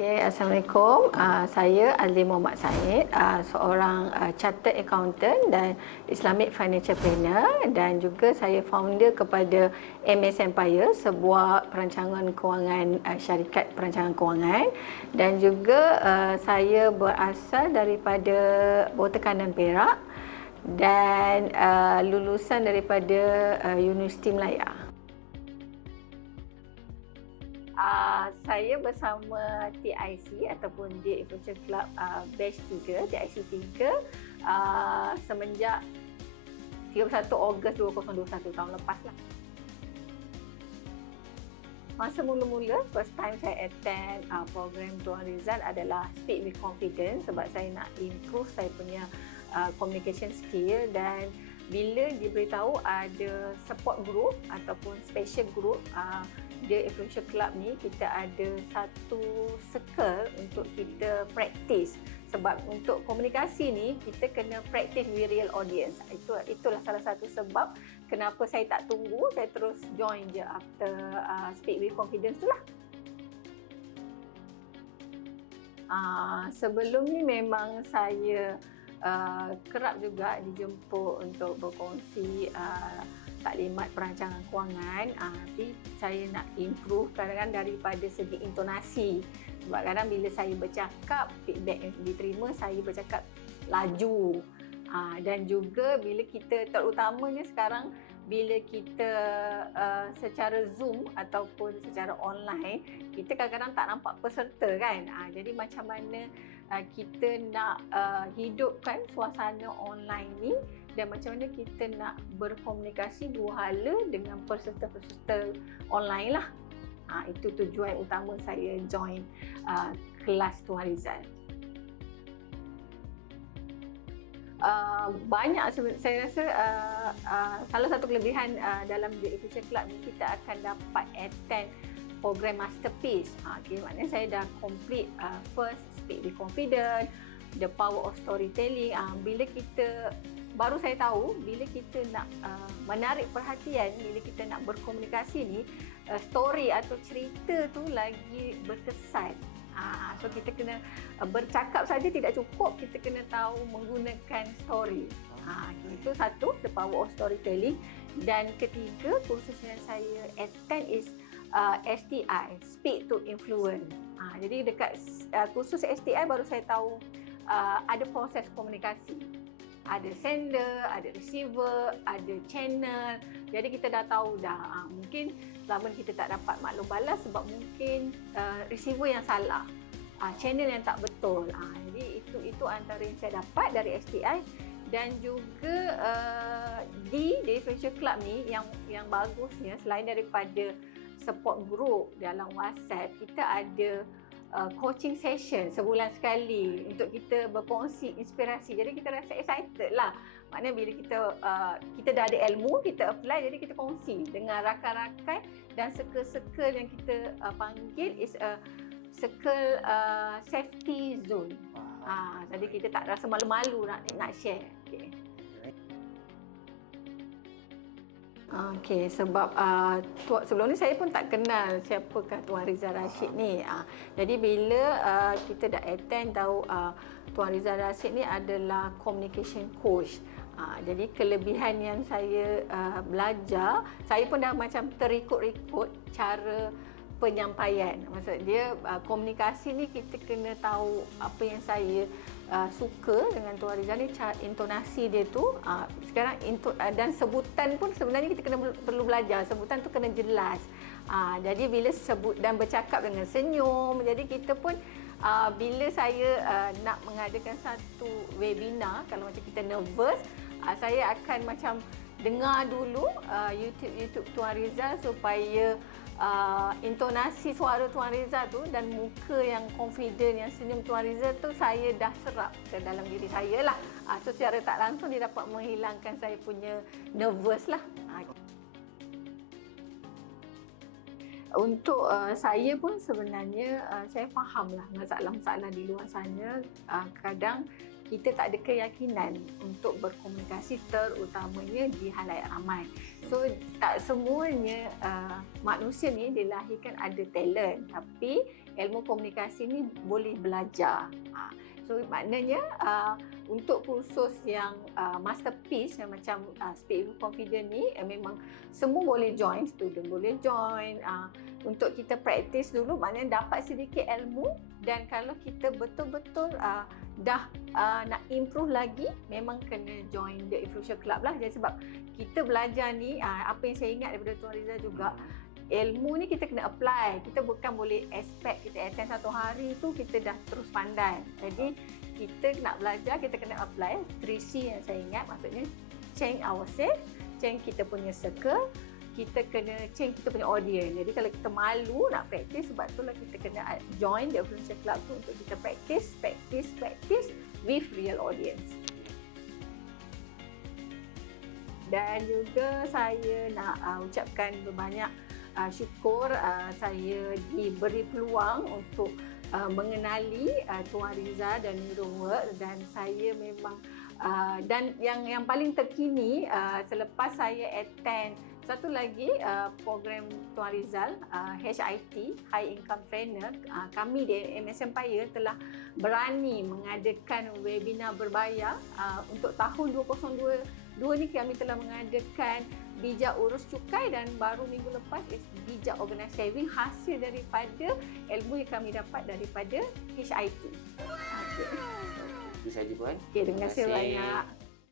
Okey, Assalamualaikum. Saya Azli Muhammad Said, seorang chartered accountant dan Islamic financial planner, dan juga saya founder kepada MS Empire, sebuah perancangan kewangan, syarikat perancangan kewangan, dan juga saya berasal daripada Bawah Tekanan Perak dan lulusan daripada Universiti Melaya. Saya bersama TIC ataupun The Influencer Club batch 3, TIC 3 semenjak 31 Ogos 2021 tahun lepas lah. Masa mula-mula, first time saya attend program Tuan Rizal adalah Speak with Confidence, sebab saya nak improve saya punya communication skill. Dan bila diberitahu ada support group ataupun special group The Influencer Club ni, kita ada satu circle untuk kita practice. Sebab untuk komunikasi ni kita kena practice with real audience. Itulah salah satu sebab kenapa saya tak tunggu, saya terus join je after Speak with Confidence tu lah. Sebelum ni memang saya kerap juga dijemput untuk berkongsi taklimat perancangan kewangan, tapi saya nak improve kadang-kadang daripada segi intonasi. Sebab kadang bila saya bercakap, feedback yang diterima, saya bercakap laju. Dan juga bila kita, terutamanya sekarang bila kita secara Zoom ataupun secara online, kita kadang-kadang tak nampak peserta kan. Jadi macam mana kita nak hidupkan suasana online ni, dan macam mana kita nak berkomunikasi dua hala dengan peserta-peserta online lah. Itu tujuan utama saya join kelas Tuan Rizal. Banyak, saya rasa salah satu kelebihan dalam The Influencer Club ni, kita akan dapat attend program masterpiece. Maknanya saya dah complete first Speak with Confidence, The Power of Storytelling. Bila kita, baru saya tahu bila kita nak menarik perhatian, bila kita nak berkomunikasi ni, story atau cerita tu lagi berkesan. So kita kena bercakap saja tidak cukup, kita kena tahu menggunakan story. Itu satu, The Power of Storytelling. Dan ketiga, kursus yang saya attend is STI, Speak to Influence. Jadi dekat kursus STI baru saya tahu ada proses komunikasi. Ada sender, ada receiver, ada channel. Jadi kita dah tahu dah. Mungkin selama kita tak dapat maklum balas sebab mungkin receiver yang salah, channel yang tak betul. Jadi itu antara yang saya dapat dari STI. Dan juga di The Influencer Club ni yang bagusnya, selain daripada support group dalam WhatsApp, kita ada coaching session sebulan sekali untuk kita berkongsi inspirasi. Jadi kita rasa excited lah. Maknanya bila kita dah ada ilmu, kita apply, jadi kita kongsi dengan rakan-rakan. Dan circle-circle yang kita panggil is a circle safety zone. Jadi kita tak rasa malu-malu nak share. Okey, sebab sebelum ni saya pun tak kenal siapakah Tuan Rizal Rashid ni. Jadi bila kita dah attend, tahu Tuan Rizal Rashid ni adalah communication coach. Jadi kelebihan yang saya belajar, saya pun dah macam terikut-ikut cara penyampaian. Maksud dia komunikasi ni kita kena tahu apa yang saya suka dengan Tuan Rizal ni, intonasi dia tu. Sekarang dan sebutan pun sebenarnya kita perlu belajar. Sebutan tu kena jelas. Jadi bila sebut dan bercakap dengan senyum, jadi kita pun bila saya nak mengadakan satu webinar, kalau macam kita nervous, saya akan macam dengar dulu YouTube Tuan Rizal supaya intonasi suara Tuan Rizal tu dan muka yang confident, yang senyum Tuan Rizal tu saya dah serap ke dalam diri saya lah. So secara tak langsung dia dapat menghilangkan saya punya nervous lah. Untuk saya pun sebenarnya saya faham lah masalah-masalah di luar sana. Kadang kita tak ada keyakinan untuk berkomunikasi, terutamanya di halayak ramai. So tak semuanya manusia ni dilahirkan ada talent, tapi ilmu komunikasi ni boleh belajar. So maknanya untuk kursus yang masterpiece yang macam Speak with Confidence ni memang semua boleh join, student boleh join. Untuk kita praktis dulu, maknanya dapat sedikit ilmu, dan kalau kita betul-betul dah nak improve lagi, memang kena join The Influencer Club lah. Jadi sebab kita belajar ni, apa yang saya ingat daripada Tuan Rizal juga, ilmu ni kita kena apply. Kita bukan boleh expect kita attend satu hari tu kita dah terus pandai. Jadi kita nak belajar, kita kena apply 3C yang saya ingat, maksudnya change ourselves, change kita punya circle, kita kena change kita punya audience. Jadi kalau kita malu nak practice, sebab itulah kita kena join The Influencer Club tu untuk kita practice with real audience. Dan juga saya nak ucapkan berbanyak syukur saya diberi peluang untuk mengenali Tuan Rizal dan Neurowork, dan saya memang dan yang paling terkini selepas saya attend satu lagi program Tuan Rizal, HIT, High Income Trainer, kami di MS Empire telah berani mengadakan webinar berbayar untuk tahun 2022 ni. Kami telah mengadakan bijak urus cukai, dan baru minggu lepas bijak organize saving, hasil daripada ilmu yang kami dapat daripada HIT. Itu saja Puan. Terima kasih banyak.